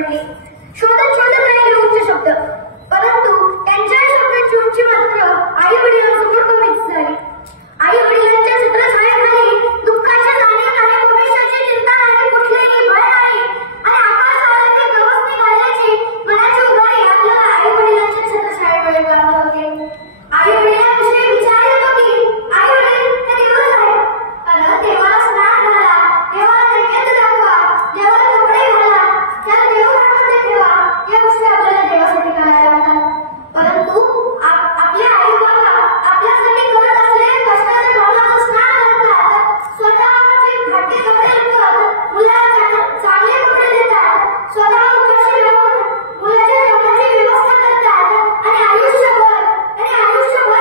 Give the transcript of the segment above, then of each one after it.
पडली. शोधत शोधत राहिले उच्च शब्द, परंतु त्यांच्या शब्दांची उंची मात्र आई वडिलांसमोर कमीच झाली. आई वडिलांच्या छत्रछायेखाली दुःखाच्या जाणीव नाही, भविष्याची चिंता नाही, कुठलेही भय नाही आणि आकाशाला व्यवस्थित घालण्याची मनाची उभारी आपल्याला आई वडिलांच्या छत्रछायेमुळे प्राप्त होते. आई वडिलांविषयी विचार येतो की आई वडील ते दिवस आहे, कारण देवाला स्नान घाला, देवाला नैवेद्य दाखवा, देवाला कपडे घाला, त्याला देवघरामध्ये ठेवा, या गोष्टी आपल्याला देवासाठी करायला लागतात. परंतु आपल्या आई बाबा आपल्यासाठी करत असलेल्या कष्टाच्या भावनाचं स्नान करतात, स्वतःचे घाटे कपडे घालतात, मुलाला चांगले कपडे देतात, स्वतः उपाशी राहून मुलाच्या जेवणाची व्यवस्था करतात आणि आयुष्यभर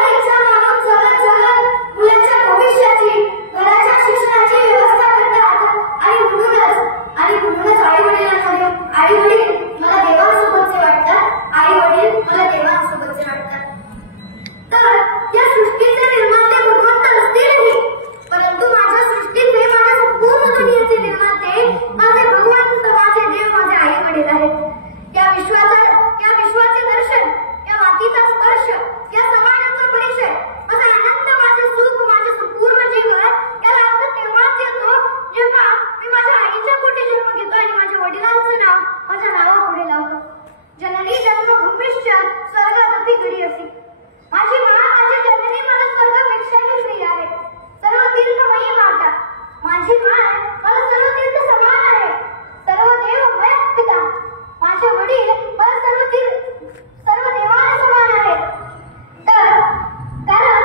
इच्छा मानून जगत जगत मुलाच्या भविष्याची, घराच्या शिक्षणाची व्यवस्था करतात. आणि म्हणूनच आई वडिलांमध्ये आई वडील मला देवासोबतचे वाटतात, आई वडील मला देवासोबतचे वाटतात. तर या सृष्टीचे निर्माते भगवंत असतीलही, परंतु माझ्या सृष्टीचे, माझ्या संपूर्ण दुनियेचे निर्माते माझे भगवंत, माझे देव, माझे आई वडील आहेत. या विश्वाचे दर्शन, या मातीचा स्पर्श, या समानाचा परिचय, माझा आनंद, माझे सुख, माझे संपूर्ण जीवन याला अर्थ तेव्हाच येतो जेव्हा मी माझ्या आईच्या पोटी जन्म घेतो आणि माझ्या वडिलांचं नाव माझ्या नावापुढे लावतो. जननी जन्मभूमीश्च स्वर्गादपि गरीयसी. माझी माझ्या जननी मला स्वर्गापेक्षाही श्रेय आहे. सर्व तीर्थमयी माता माझी मला सर्व तीर्थ समान आहे. सर्व देव मय पिता माझे वडील मला सर्व देवाला समान आहेत. तर कारण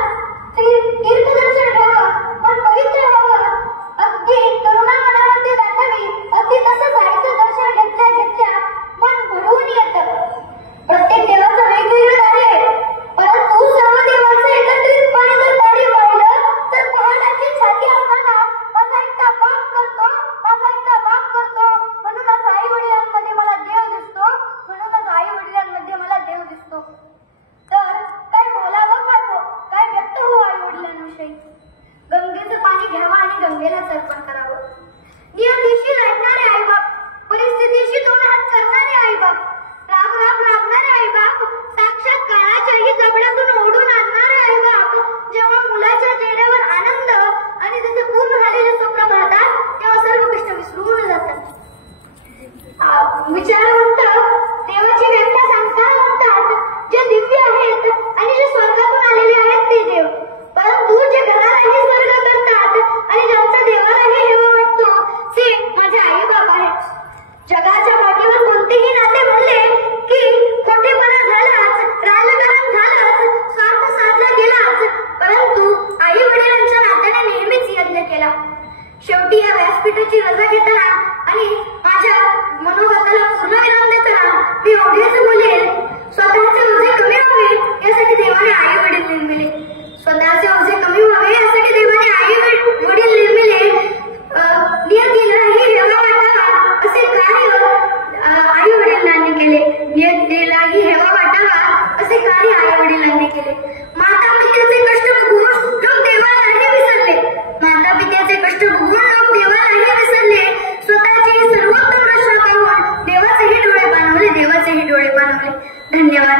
तीर्थदर्शन घ्यावं, पण पवित्र व्हावं, अगदी करुणा मनामध्ये दाटावी, अगदी तसं जायचं दर्शन घेतल्या मन भरून येतं. प्रत्येक देवाचं वेगवेगळं आहे, परंतु सर्व देवांचं एकत्रितपणे जर पाणी वाढलं तर पहाडाची छाती असताना माझा एकटा बाप करतो, म्हणूनच आई वडिलांमध्ये मला देव दिसतो, तर काय बोलावं, काय व्यक्त हो आई वडिलांविषयी. गंगेचं पाणी घ्यावं आणि गंगेला अर्पण करावं. नियतीशी लढणारे आई बाप, परिस्थितीशी दोन हात करणारे आई बाप, राबणारे आई बाप, साक्षात काळाच्याही जबड्यातून ओढून आणणारे आई बाप, जेव्हा मुलाच्या चेहऱ्यावर आनंद आणि त्याचे पूर्ण झालेले स्वप्न पाहतात तेव्हा सर्व कष्ट विसरून जातात. विचारवंत देवाची व्याख्या सांगताना म्हणतात, जे दिव्य आहेत आणि जे स्वर्गातून आलेले आहेत ते देव, परंतु जे घरालाही स्वर्ग करतात आणि ज्यांचा देवालाही हेवा वाटतो ते माझे आई बाप आहेत. जगाच्या पाठीवर कोणतेही नाते म्हणले की खोटेपणा झालाच, राजकारण झालंच, स्वार्थ साधला गेलाच, परंतु आई वडिलांच्या नात्याने नेहमीच यज्ञ केला. शेवटी या व्यासपीठाची रजा घेताना आणि माझ्या मनोगताला पूर्णविराम देताना मी एवढेच बोलेल, स्वतःचे ओझे कमी व्हावे यासाठी देवाने आई वडील निर्मिले. स्वतःचे ओझे कमी व्हावे यासाठी देवाने आई वडील निर्मिले. नियतीलाही हेवा वाटावा असे कार्य आई वडिलांनी केले. नियतीलाही हेवा वाटावा असे कार्य आई वडिलांनी केले. माता पित्याचे कष्ट बघून लोक देवालाही विसरले. स्वतःची सर्वोत्तम रचना पाहून देवाचेही डोळे पाणवले. धन्यवाद.